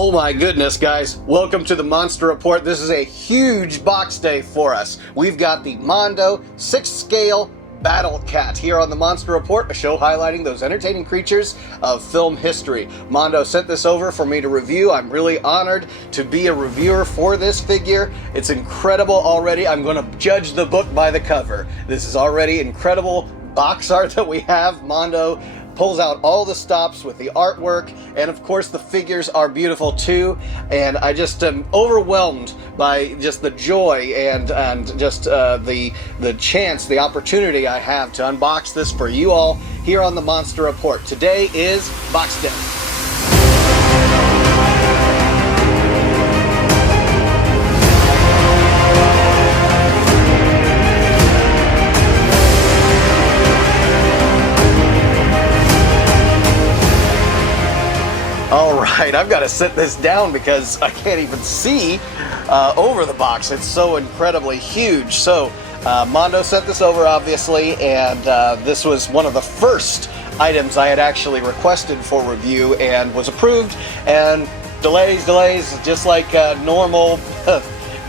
Oh my goodness, guys. Welcome to the Monster Report. This is a huge box day for us. We've got the Mondo 6th scale Battle Cat here on the Monster Report, a show highlighting those entertaining creatures of film history. Mondo sent this over for me to review. I'm really honored to be a reviewer for this figure. It's incredible already. I'm going to judge the book by the cover. This is already incredible box art that we have. Mondo pulls out all the stops with the artwork, and of course the figures are beautiful too, and I just am overwhelmed by just the joy and just the chance, the opportunity I have to unbox this for you all here on the Monster Report. Today is Box Day. Alright, I've got to sit this down because I can't even see over the box. It's so incredibly huge. So, Mondo sent this over, obviously, and this was one of the first items I had actually requested for review and was approved, and delays, just like normal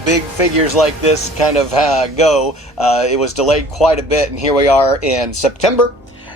big figures like this kind of go. It was delayed quite a bit, and here we are in September.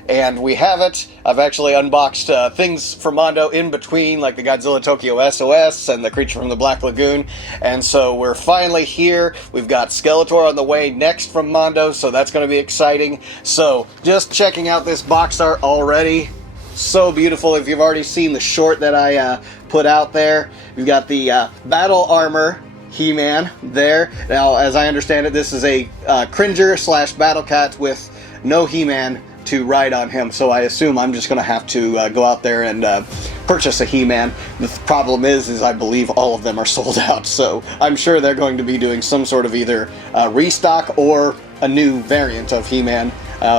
And we have it. I've actually unboxed things from Mondo in between, like the Godzilla Tokyo SOS and the Creature from the Black Lagoon. And so we're finally here. We've got Skeletor on the way next from Mondo, so that's going to be exciting. So just checking out this box art already. So beautiful. If you've already seen the short that I put out there, we've got the battle armor He-Man there. Now, as I understand it, this is a Cringer / Battle Cat with no He-Man to ride on him, so I assume I'm just going to have to go out there and purchase a He-Man. The problem is I believe all of them are sold out, so I'm sure they're going to be doing some sort of either restock or a new variant of He-Man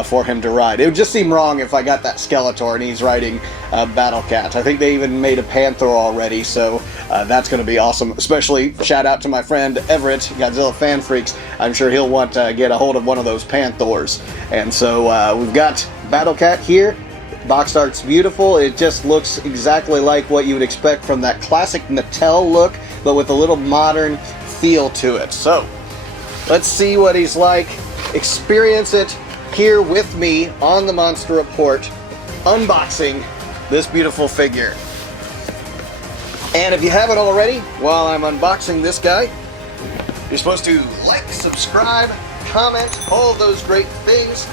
for him to ride. It would just seem wrong if I got that Skeletor and he's riding Battle Cat. I think they even made a Panther already, so that's going to be awesome. Especially shout out to my friend Everett, Godzilla Fan Freaks. I'm sure he'll want to get a hold of one of those Panthers. And so we've got Battle Cat here. Box art's beautiful. It just looks exactly like what you would expect from that classic Mattel look, but with a little modern feel to it. So let's see what he's like. Experience it here with me on the Monster Report, unboxing this beautiful figure. And if you haven't already, while I'm unboxing this guy, you're supposed to like, subscribe, comment, all of those great things.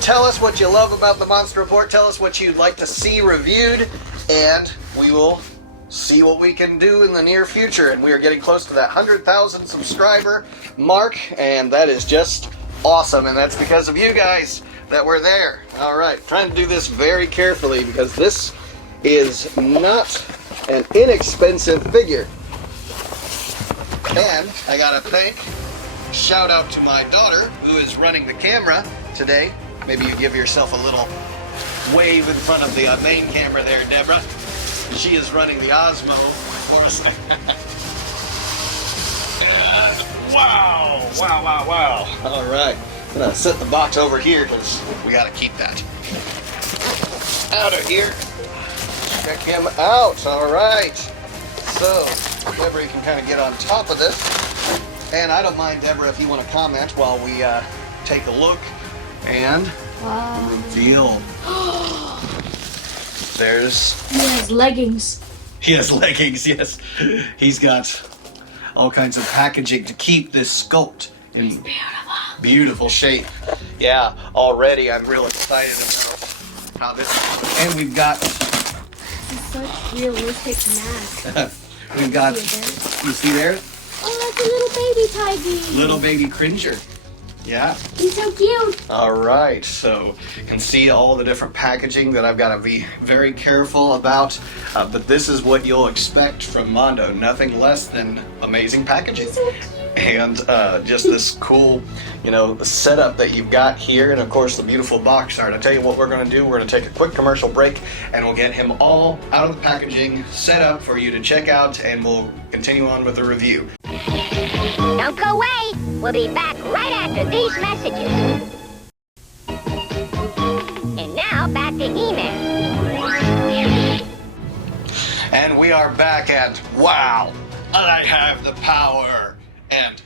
Tell us what you love about the Monster Report, tell us what you'd like to see reviewed, and we will see what we can do in the near future. And we are getting close to that 100,000 subscriber mark, and that is just awesome, and that's because of you guys that we're there. Alright, trying to do this very carefully because this is not an inexpensive figure. And I gotta shout out to my daughter who is running the camera today. Maybe you give yourself a little wave in front of the main camera there, Deborah. She is running the Osmo for us. Wow. Alright, I'm going to set the box over here because we got to keep that out of here. Check him out. Alright. So, Deborah, you can kind of get on top of this. And I don't mind, Deborah, if you want to comment while we take a look and reveal. He has leggings. He has leggings, yes. He's got all kinds of packaging to keep this sculpt in beautiful shape. Yeah, already I'm real excited about how this is. And we've got... This is such realistic mask. We've got... You see there? Oh, that's a little baby Tiggy. Little baby Cringer. Yeah. He's so cute. Alright, so you can see all the different packaging that I've got to be very careful about. But this is what you'll expect from Mondo. Nothing less than amazing packaging. So cute. And just this cool, setup that you've got here. And of course the beautiful box art. I'll tell you what we're going to do. We're going to take a quick commercial break and we'll get him all out of the packaging set up for you to check out. And we'll continue on with the review. Don't go away. We'll be back right after these messages. And now back to He-Man. And we are back, and wow, I have the power. And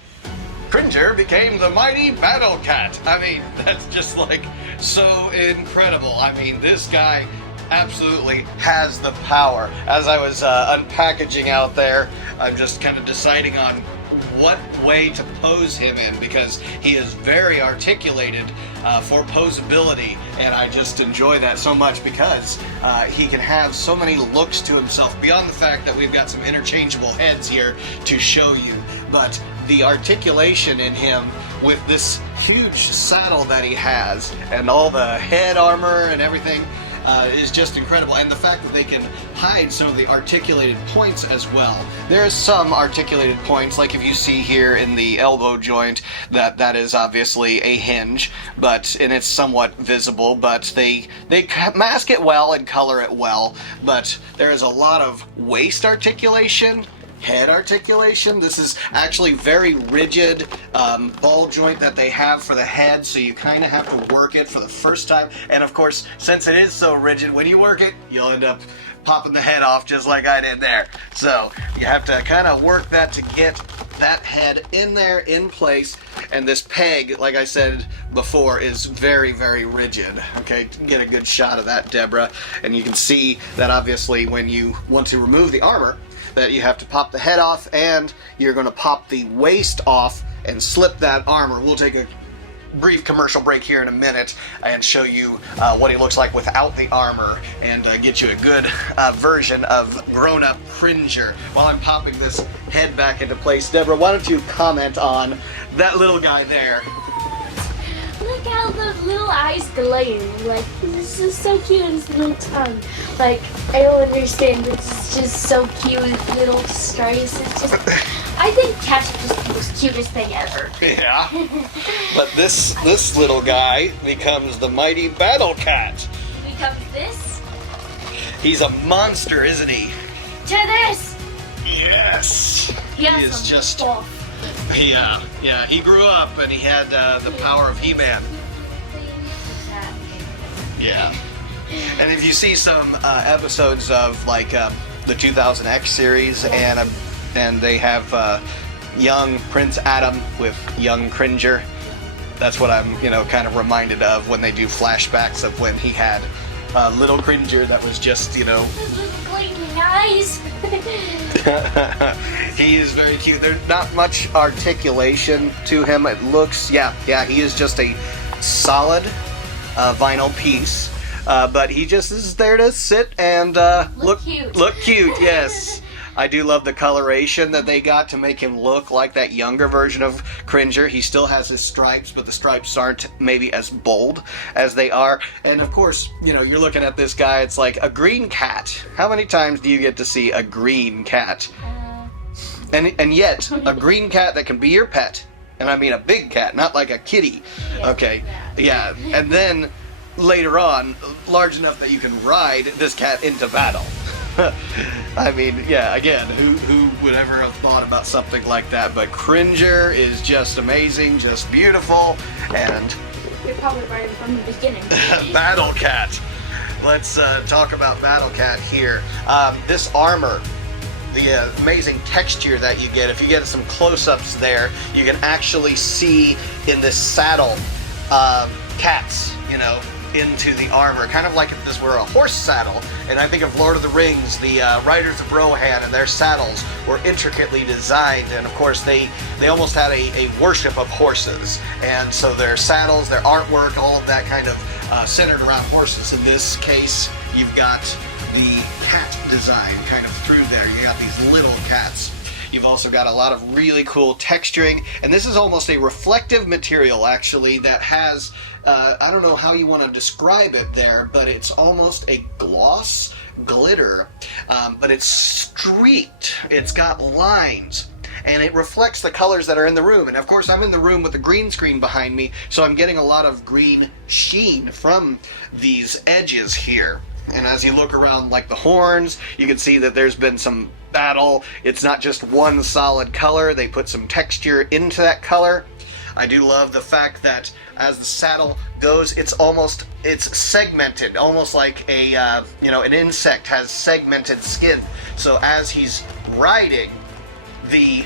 Cringer became the mighty Battle Cat. I mean, that's just like so incredible. I mean, this guy absolutely has the power. As I was unpackaging out there, I'm just kind of deciding on what way to pose him in, because he is very articulated for posability, and I just enjoy that so much because he can have so many looks to himself, beyond the fact that we've got some interchangeable heads here to show you. But the articulation in him with this huge saddle that he has and all the head armor and everything is just incredible, and the fact that they can hide some of the articulated points as well. There's some articulated points, like if you see here in the elbow joint, that is obviously a hinge, and it's somewhat visible, but they mask it well and color it well. But there is a lot of waist articulation, head articulation. This is actually very rigid ball joint that they have for the head, so you kind of have to work it for the first time. And of course, since it is so rigid, when you work it, you'll end up popping the head off just like I did there. So you have to kind of work that to get that head in there, in place. And this peg, like I said before, is very, very rigid. Okay, get a good shot of that, Deborah. And you can see that obviously when you want to remove the armor, that you have to pop the head off, and you're going to pop the waist off and slip that armor. We'll take a brief commercial break here in a minute and show you what he looks like without the armor, and get you a good version of grown-up Cringer. While I'm popping this head back into place, Deborah, why don't you comment on that little guy there? Look how the little eyes glare. Like, this is so cute, his little tongue. Like, I don't understand, but it's just so cute with little stripes. It's just, I think cats are just the most cutest thing ever. Yeah. But this little guy becomes the mighty Battle Cat. He becomes this. He's a monster, isn't he? To this. Yes. He is some just... stuff. Yeah, he grew up and he had the power of He-Man. Yeah. And if you see some episodes of like the 2000X series, and they have young Prince Adam with young Cringer, that's what I'm kind of reminded of when they do flashbacks of when he had little Cringer that was just Nice. He is very cute. There's not much articulation to him. It looks, yeah, he is just a solid vinyl piece. But he just is there to sit and look cute. Look cute, yes. I do love the coloration that they got to make him look like that younger version of Cringer. He still has his stripes, but the stripes aren't maybe as bold as they are. And of course, you're looking at this guy, it's like a green cat. How many times do you get to see a green cat? And yet, a green cat that can be your pet. And I mean a big cat, not like a kitty. Okay, yeah. And then later on, large enough that you can ride this cat into battle. I mean, yeah, again, who would ever have thought about something like that? But Cringer is just amazing, just beautiful, and... You're probably right from the beginning. Battle Cat. Let's talk about Battle Cat here. This armor, the amazing texture that you get, if you get some close-ups there, you can actually see in this saddle cats, into the armor, kind of like if this were a horse saddle. And I think of Lord of the Rings, the Riders of Rohan and their saddles were intricately designed, and of course they almost had a worship of horses, and so their saddles, their artwork, all of that kind of centered around horses. In this case, you've got the cat design kind of through there. You got these little cats. You've also got a lot of really cool texturing, and this is almost a reflective material actually that has I don't know how you want to describe it there, but it's almost a gloss glitter, but it's streaked. It's got lines, and it reflects the colors that are in the room. And of course, I'm in the room with the green screen behind me, so I'm getting a lot of green sheen from these edges here. And as you look around, like the horns, you can see that there's been some battle. It's not just one solid color. They put some texture into that color. I do love the fact that as the saddle goes, it's segmented, almost like a an insect has segmented skin. So as he's riding, the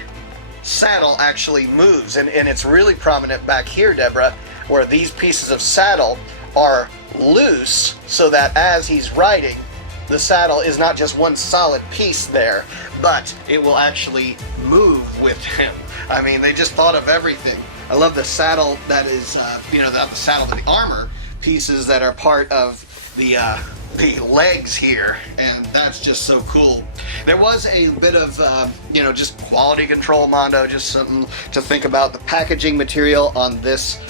saddle actually moves, and it's really prominent back here, Deborah, where these pieces of saddle are loose, so that as he's riding, the saddle is not just one solid piece there, but it will actually move with him. I mean, they just thought of everything. I love the saddle that is, the saddle, the armor pieces that are part of the legs here, and that's just so cool. There was a bit of, just quality control, Mondo, just something to think about. The packaging material on this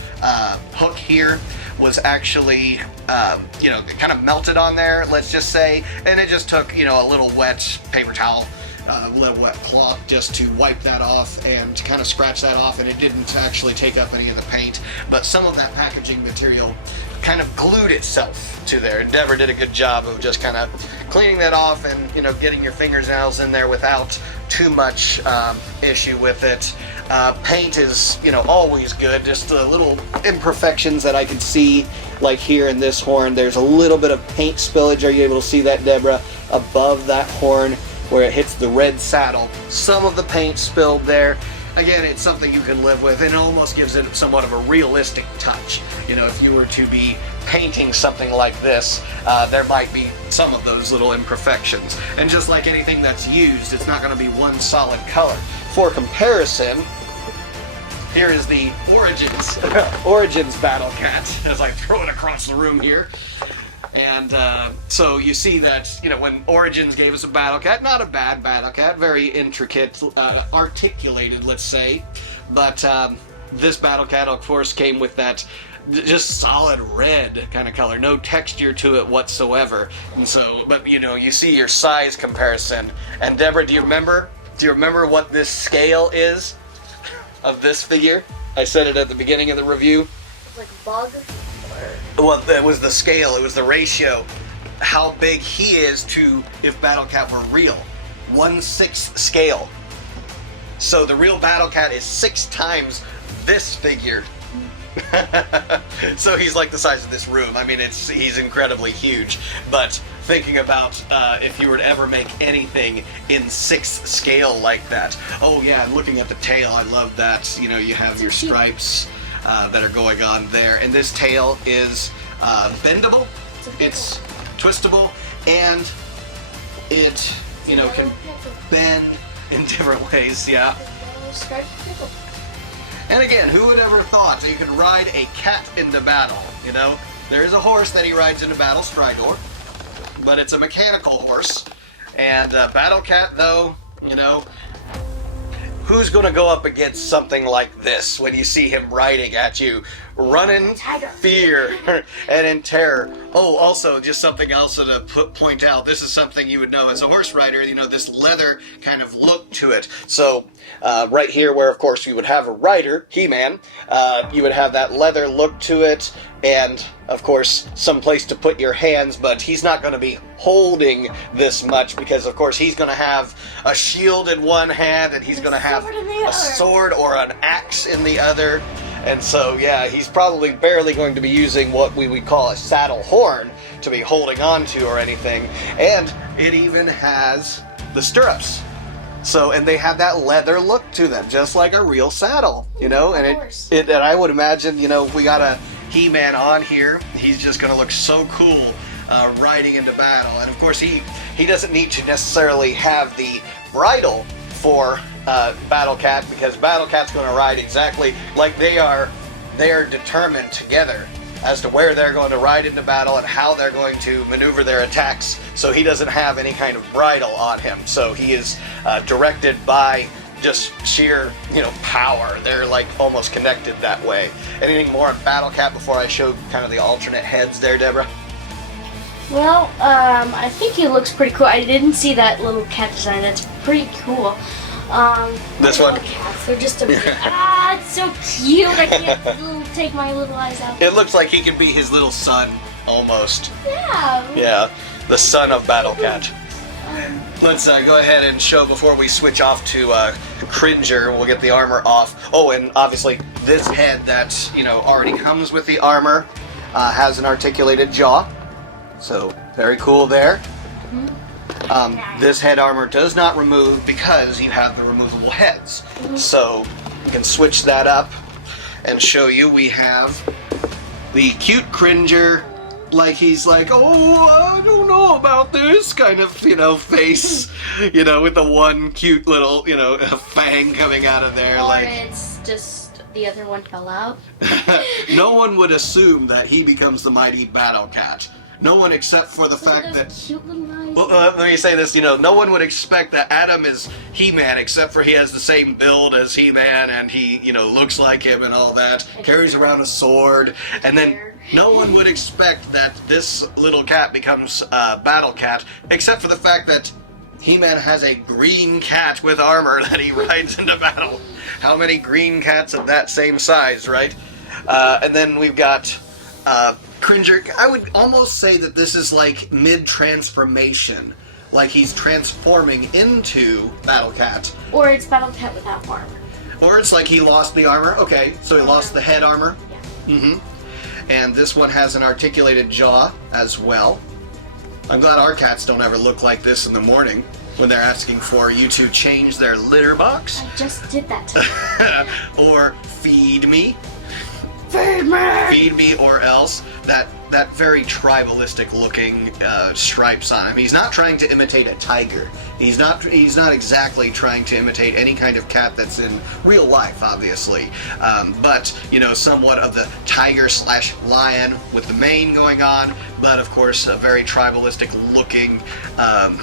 hook here was actually, kind of melted on there, let's just say, and it just took, a little wet paper towel, a little wet cloth just to wipe that off and kind of scratch that off, and it didn't actually take up any of the paint, but some of that packaging material kind of glued itself to there. Endeavor did a good job of just kind of cleaning that off and, getting your fingernails in there without too much issue with it. Paint is, always good. Just the little imperfections that I can see, like here in this horn, there's a little bit of paint spillage. Are you able to see that, Deborah? Above that horn where it hits the red saddle. Some of the paint spilled there. Again, it's something you can live with, and it almost gives it somewhat of a realistic touch. If you were to be painting something like this, there might be some of those little imperfections. And just like anything that's used, it's not going to be one solid color. For comparison, here is the Origins Battle Cat, as I throw it across the room here. And so you see that, when Origins gave us a Battle Cat, not a bad Battle Cat, very intricate, articulated, let's say. But this Battle Cat, of course, came with that just solid red kind of color, no texture to it whatsoever. And so, but you see your size comparison. And Deborah, do you remember what this scale is of this figure? I said it at the beginning of the review. Like a bug? Well, it was the scale, it was the ratio, how big he is to if Battle Cat were real. 1/6 scale. So the real Battle Cat is 6 times this figure. So he's like the size of this room. I mean, he's incredibly huge. But thinking about if you were to ever make anything in 6th scale like that. Oh yeah, and looking at the tail, I love that. You have your stripes that are going on there. And this tail is bendable, it's twistable, and it, can bend in different ways, yeah. And again, who would ever thought that you could ride a cat into battle, There is a horse that he rides into battle, Stridor, but it's a mechanical horse. And Battle Cat, though, who's going to go up against something like this when you see him riding at you, running fear and in terror? Oh, also, just something else to point out. This is something you would know as a horse rider, this leather kind of look to it. So right here where, of course, you would have a rider, He-Man, you would have that leather look to it, and, of course, some place to put your hands, but he's not going to be holding this much because, of course, he's going to have a shield in one hand and he's going to have a sword or an axe in the other. And so, yeah, he's probably barely going to be using what we would call a saddle horn to be holding on to or anything. And it even has the stirrups. So, and they have that leather look to them, just like a real saddle, and and I would imagine, we got a He-Man on here, he's just going to look so cool riding into battle. And of course, he doesn't need to necessarily have the bridle for Battle Cat, because Battle Cat's going to ride exactly like they are determined together as to where they're going to ride into battle and how they're going to maneuver their attacks. So he doesn't have any kind of bridle on him. So he is directed by just sheer, power. They're like almost connected that way. Anything more on Battle Cat before I show kind of the alternate heads there, Deborah? Well, I think he looks pretty cool. I didn't see that little cat design. That's pretty cool. This one? Cats, they're just it's so cute. I can't take my little eyes out. It looks like he could be his little son, almost. Yeah. Yeah, the son of Battle Cat. let's go ahead and show before we switch off to Cringer. We'll get the armor off. Oh, and obviously this head that, you know, already comes with the armor has an articulated jaw. So, very cool there. This head armor does not remove because you have the removable heads. So, we can switch that up and show you. We have the cute Cringer, like he's like, oh, I don't know about this kind of, you know, face, you know, with the one cute little, you know, fang coming out of there. Or like it's just the other one fell out. No one would assume that he becomes the mighty Battle Cat. No one except for the fact that... Cute little eyes. Well, let me say this, you know, no one would expect that Adam is He-Man except for he has the same build as He-Man and he, you know, looks like him and all that, carries around a sword, and then no one would expect that this little cat becomes Battle Cat except for the fact that He-Man has a green cat with armor that he rides into battle. How many green cats of that same size, right? And then we've got... Cringer, I would almost say that this is like mid-transformation. Like he's transforming into Battle Cat. Or it's Battle Cat without armor. Or it's like he lost the armor. Okay, so he lost the head armor. Yeah. And this one has an articulated jaw as well. I'm glad our cats don't ever look like this in the morning when they're asking for you to change their litter box. I just did that today. Or feed me. Feed me or else. That very tribalistic looking stripes on him. He's not trying to imitate a tiger. He's not exactly trying to imitate any kind of cat that's in real life, obviously. But, you know, somewhat of the tiger/lion with the mane going on, but of course a very tribalistic looking,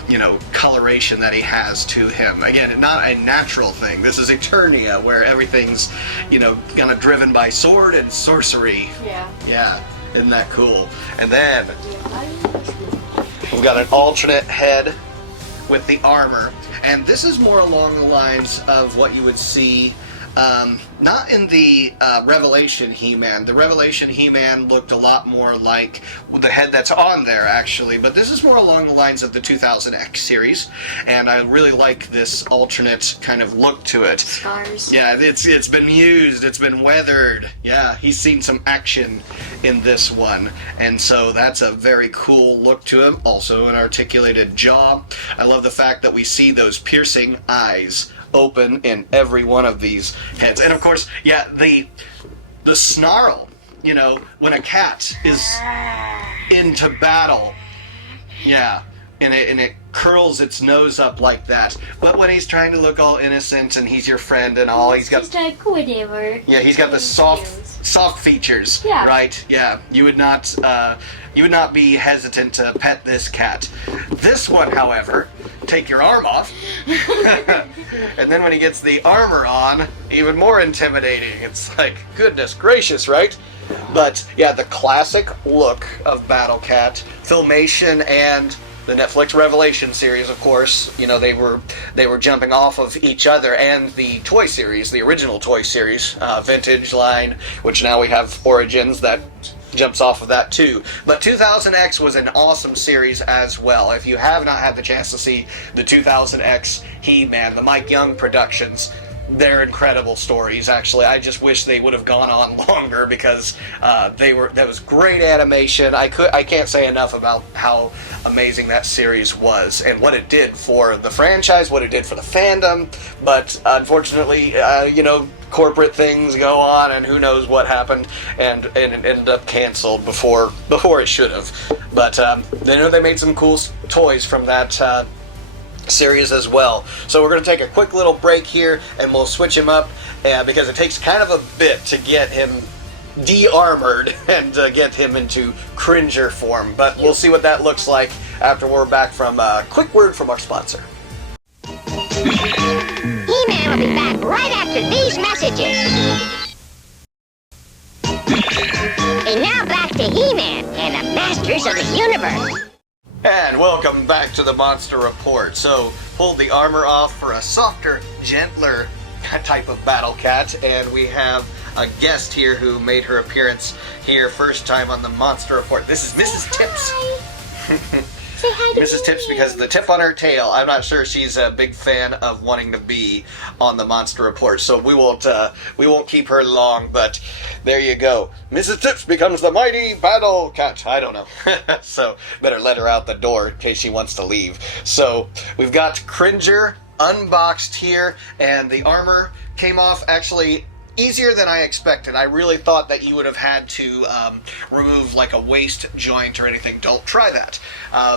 you know, coloration that he has to him. Again, not a natural thing. This is Eternia, where everything's, you know, kind of driven by sword and sorcery. Yeah. Yeah. Isn't that cool? And then we've got an alternate head with the armor, and this is more along the lines of what you would see not in the Revelation He-Man. The Revelation He-Man looked a lot more like the head that's on there, actually, but this is more along the lines of the 2000X series, and I really like this alternate kind of look to it. Scars. Yeah, it's been used, it's been weathered. Yeah, he's seen some action in this one, and so that's a very cool look to him. Also an articulated jaw. I love the fact that we see those piercing eyes open in every one of these heads. And of course, yeah, the snarl, you know, when a cat is into battle, yeah, and it curls its nose up like that. But when he's trying to look all innocent and he's your friend and all, he's got... Just like whatever. Yeah, he's got the soft features, yeah. Right? Yeah, you would not be hesitant to pet this cat. This one, however, take your arm off, and then when he gets the armor on, even more intimidating. It's like, goodness gracious, right? But yeah, the classic look of Battle Cat, Filmation, and the Netflix Revelation series, of course, you know, they were jumping off of each other, and the toy series, the original toy series, Vintage line, which now we have Origins that jumps off of that too. But 2000X was an awesome series as well. If you have not had the chance to see the 2000X He-Man, the Mike Young productions, they're incredible stories, actually. I just wish they would have gone on longer because that was great animation. I can't say enough about how amazing that series was and what it did for the franchise, what it did for the fandom. But unfortunately, you know, corporate things go on, and who knows what happened, and it ended up canceled before it should have. But they made some cool toys from that series as well. So we're going to take a quick little break here, and we'll switch him up because it takes kind of a bit to get him de-armored and get him into Cringer form. But we'll see what that looks like after we're back from a quick word from our sponsor. He-Man will be back right after these messages. And now back to He-Man and the Masters of the Universe. And welcome back to the Monster Report. So, pulled the armor off for a softer, gentler type of Battle Cat, and we have a guest here who made her appearance here first time on the Monster Report. This is Mrs. Tips. Say hi Mrs. Tips because of the tip on her tail. I'm not sure she's a big fan of wanting to be on the Monster Report, so we won't keep her long, but there you go. Mrs. Tips becomes the mighty battle cat. I don't know. So better let her out the door in case she wants to leave. So we've got Cringer unboxed here, and the armor came off actually easier than I expected. I really thought that you would have had to remove like a waist joint or anything. Don't try that.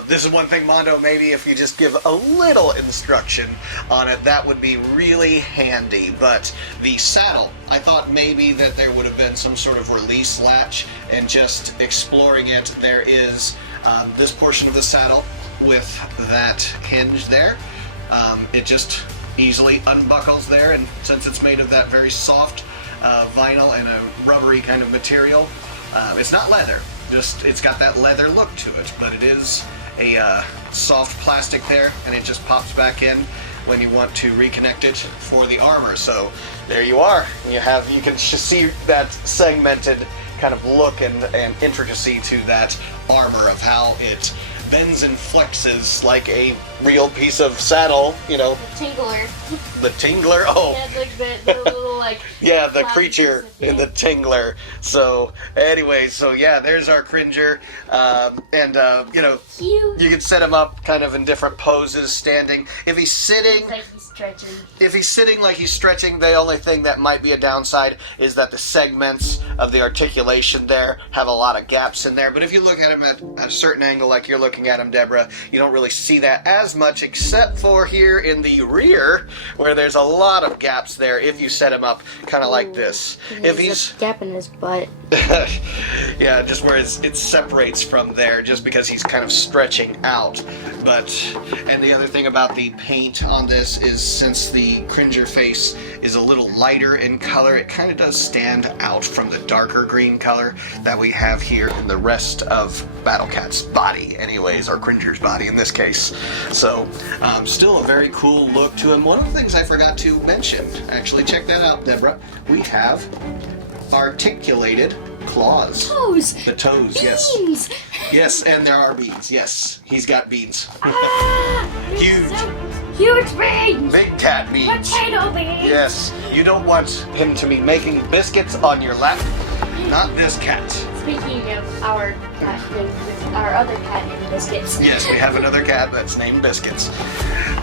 This is one thing, Mondo, maybe if you just give a little instruction on it, that would be really handy. But the saddle, I thought maybe that there would have been some sort of release latch, and just exploring it, there is this portion of the saddle with that hinge there. It just easily unbuckles there, and since it's made of that very soft vinyl and a rubbery kind of material, it's not leather, just it's got that leather look to it, but it is a soft plastic there, and it just pops back in when you want to reconnect it for the armor. So there you are. You can just see that segmented kind of look and intricacy to that armor of how it bends and flexes like a real piece of saddle, you know. The tingler. The tingler? Oh. Yeah, like the little, like... Yeah, the creature in the tingler. So, anyway, so yeah, there's our Cringer. You know, Cute. you can set him up kind of in different poses, standing. If he's sitting... Like he's stretching. If he's sitting like he's stretching, the only thing that might be a downside is that the segments of the articulation there have a lot of gaps in there. But if you look at him at a certain angle like you're looking at him, Deborah, you don't really see that as much, except for here in the rear, where there's a lot of gaps there if you set him up kind of like this. If he's a gap in his butt. yeah, just where it separates from there, just because he's kind of stretching out. And the other thing about the paint on this is, since the Cringer face is a little lighter in color, it kind of does stand out from the darker green color that we have here in the rest of Battle Cat's body, anyways, or Cringer's body in this case. So, still a very cool look to him. One of the things I forgot to mention, actually, check that out, Deborah. We have articulated claws. Toes. The toes, Beans. yes. Yes, and there are beans, yes. He's got beans. Huge. Huge beans. Big cat beans. Potato beans. Yes. You don't want him to be making biscuits on your lap. Not this cat. Speaking of our cat, our other cat named Biscuits. Yes, we have another cat that's named Biscuits.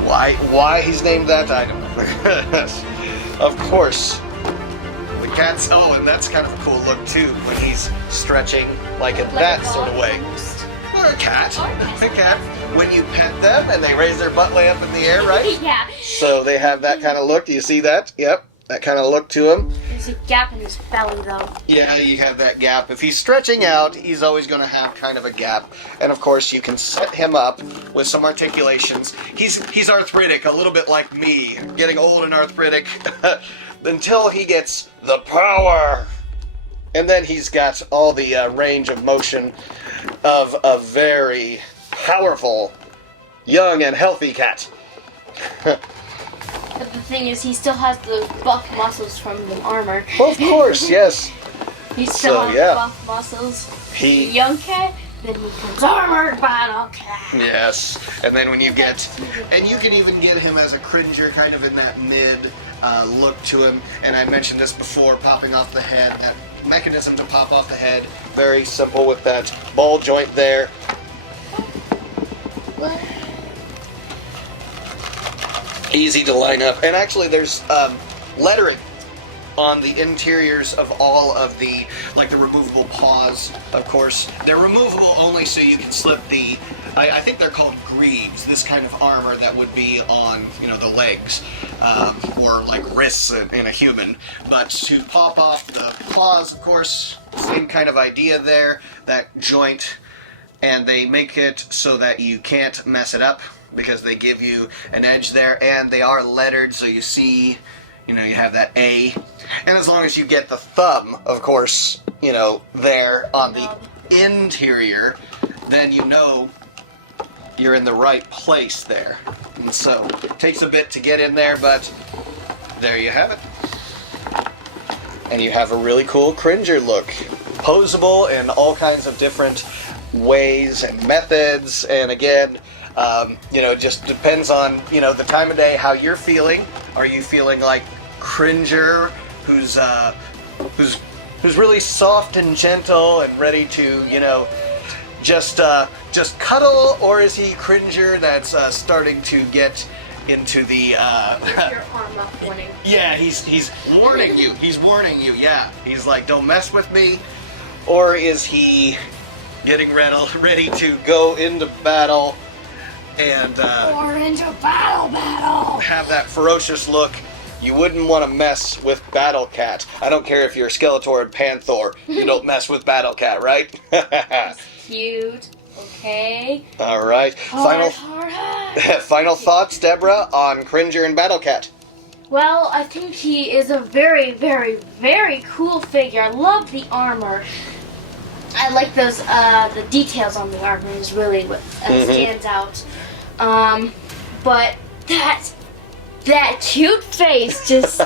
Why he's named that, I don't know. Of course. The cat's, and that's kind of a cool look too, when he's stretching like in that sort of way. Or a cat. A cat. When you pet them and they raise their butt way up in the air, right? Yeah. So they have that kind of look. Do you see that? Yep. That kind of look to him. There's a gap in his belly, though. Yeah, you have that gap. If he's stretching out, he's always going to have kind of a gap. And of course, you can set him up with some articulations. He's arthritic, a little bit like me, getting old and arthritic, until he gets the power. And then he's got all the range of motion of a very powerful, young, and healthy cat. But the thing is, he still has the buff muscles from the armor. Well, of course, yes. He still has buff muscles. He young cat, then he becomes armored battle cat. Yes, and then when you get, and you can even get him as a Cringer, kind of in that mid look to him. And I mentioned this before, popping off the head, that mechanism to pop off the head, very simple with that ball joint there. Easy to line up, and actually there's lettering on the interiors of all of the, like the removable paws, of course. They're removable only so you can slip the, I think they're called greaves, this kind of armor that would be on, the legs, or like wrists in a human. But to pop off the claws, of course, same kind of idea there, that joint, and they make it so that you can't mess it up, because they give you an edge there, and they are lettered, so you see, you have that A. And as long as you get the thumb, of course, there on the interior, then you're in the right place there. And so, it takes a bit to get in there, but there you have it. And you have a really cool Cringer look. Posable in all kinds of different ways and methods. And again, it just depends on, the time of day, how you're feeling. Are you feeling like Cringer, who's really soft and gentle and ready to, just cuddle, or is he Cringer that's starting to get into the Your arm up warning. yeah, he's warning you. He's warning you. Yeah, he's like, don't mess with me. Or is he getting ready to go into battle and Or into battle. have that ferocious look? You wouldn't want to mess with Battle Cat. I don't care if you're Skeletor and Panther. You don't mess with Battle Cat, right? Cute. Okay. All right. Final thoughts, Deborah, on Cringer and Battle Cat. Well, I think he is a very, very, very cool figure. I love the armor. I like those, the details on the armor is really what stands out. But that cute face just,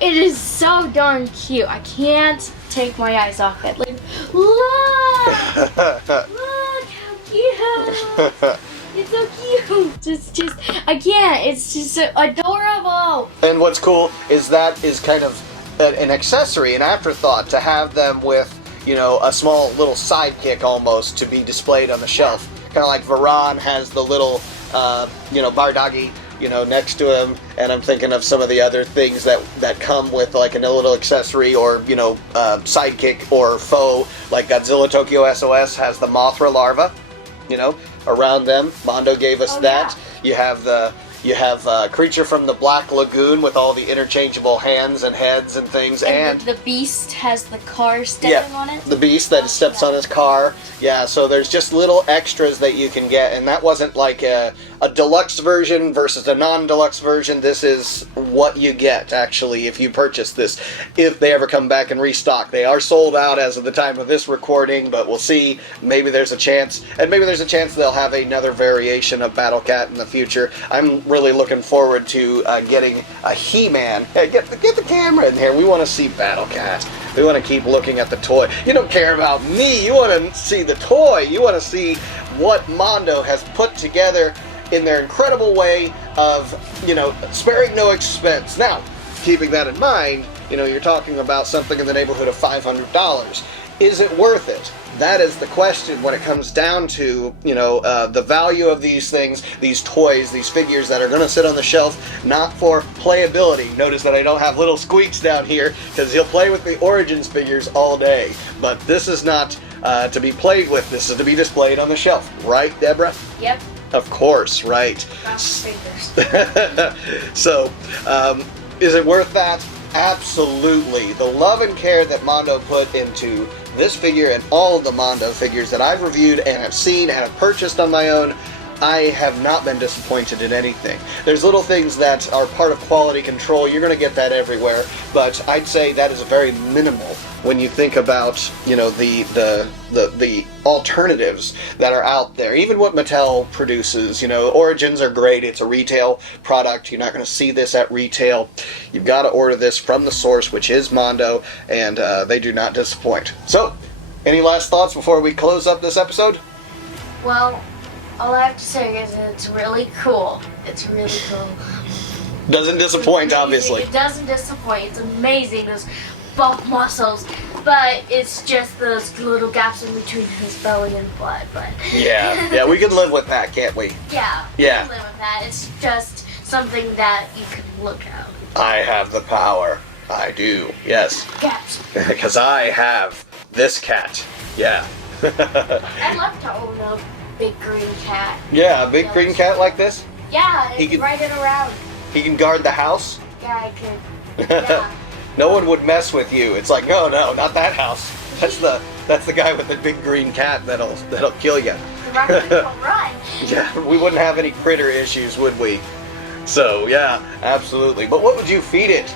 it is so darn cute. I can't take my eyes off it. Like, look! Look how cute! It's so cute. Just, again, it's just so adorable. And what's cool is that is kind of an accessory, an afterthought, to have them with, a small little sidekick almost to be displayed on the shelf. Kind of like Varan has the little, Bardagi, next to him, and I'm thinking of some of the other things that come with like a little accessory or, sidekick or foe, like Godzilla Tokyo SOS has the Mothra larva, around them. Mondo gave us that. Yeah. You have Creature from the Black Lagoon with all the interchangeable hands and heads and things, and the Beast has the car stepping on it. The Beast that steps on his car. Yeah, so there's just little extras that you can get, and that wasn't like a deluxe version versus a non-deluxe version. This is what you get, actually, if you purchase this, if they ever come back and restock. They are sold out as of the time of this recording, but we'll see. Maybe there's a chance, and maybe there's a chance they'll have another variation of Battle Cat in the future. I'm really looking forward to getting a He-Man. Hey, get the camera in here. We want to see Battle Cat. We want to keep looking at the toy. You don't care about me. You want to see the toy. You want to see what Mondo has put together in their incredible way of, sparing no expense. Now, keeping that in mind, you're talking about something in the neighborhood of $500. Is it worth it? That is the question when it comes down to, the value of these things, these toys, these figures that are going to sit on the shelf, not for playability. Notice that I don't have little squeaks down here, because he'll play with the Origins figures all day. But this is not to be played with. This is to be displayed on the shelf. Right, Deborah? Yep. Of course, right. Cross fingers. So, is it worth that? Absolutely. The love and care that Mondo put into this figure and all of the Mondo figures that I've reviewed and have seen and have purchased on my own, I have not been disappointed in anything. There's little things that are part of quality control. You're going to get that everywhere, but I'd say that is very minimal when you think about, the alternatives that are out there. Even what Mattel produces, Origins are great. It's a retail product. You're not going to see this at retail. You've got to order this from the source, which is Mondo, and they do not disappoint. So, any last thoughts before we close up this episode? Well, all I have to say is it's really cool. It's really cool. Doesn't disappoint, obviously. It doesn't disappoint. It's amazing, those bulk muscles. But it's just those little gaps in between his belly and butt. But yeah, we can live with that, can't we? Yeah, we can live with that. It's just something that you can look at. I have the power. I do, yes. Gaps. Because I have this cat. Yeah. I'd love to own a big green cat. Yeah, a big green cat like this? Yeah, He could- ride it around. He can guard the house? Yeah, I could. Yeah. No one would mess with you. It's like, no, not that house. That's the guy with the big green cat that'll kill you. Run. Yeah, we wouldn't have any critter issues, would we? So, yeah, absolutely. But what would you feed it?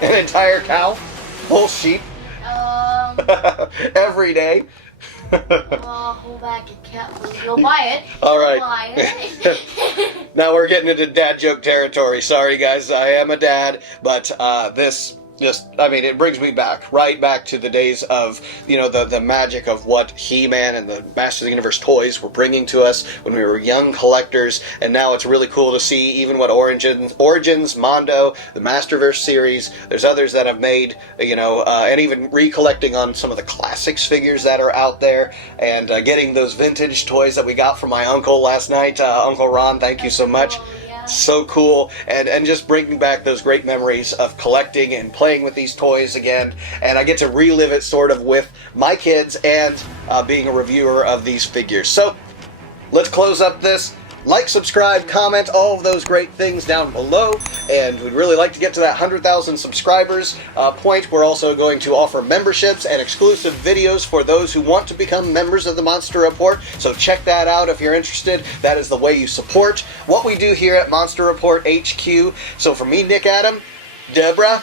An entire cow? Whole sheep? Every day? Hold back, you can't. You'll buy it. All right. You'll buy it. Now we're getting into dad joke territory. Sorry, guys, I am a dad, but this just, I mean, it brings me back, right back to the days of, you know, the magic of what He-Man and the Masters of the Universe toys were bringing to us when we were young collectors, and now it's really cool to see even what Origins, Mondo, the Masterverse series, there's others that have made, you know, and even recollecting on some of the classics figures that are out there, and getting those vintage toys that we got from my uncle last night, Uncle Ron, thank you so much. So cool, and just bringing back those great memories of collecting and playing with these toys again, and I get to relive it sort of with my kids and being a reviewer of these figures. So let's close up this. Like, subscribe, comment, all of those great things down below, and we'd really like to get to that 100,000 subscribers point. We're also going to offer memberships and exclusive videos for those who want to become members of the Monster Report, so check that out if you're interested. That is the way you support what we do here at Monster Report HQ. So for me, Nick Adam, Deborah,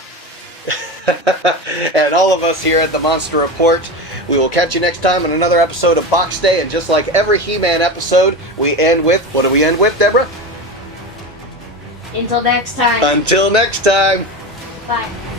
and all of us here at the Monster Report, we will catch you next time on another episode of Box Day, and just like every He-Man episode, we end with, what do we end with, Deborah? Until next time. Until next time. Bye.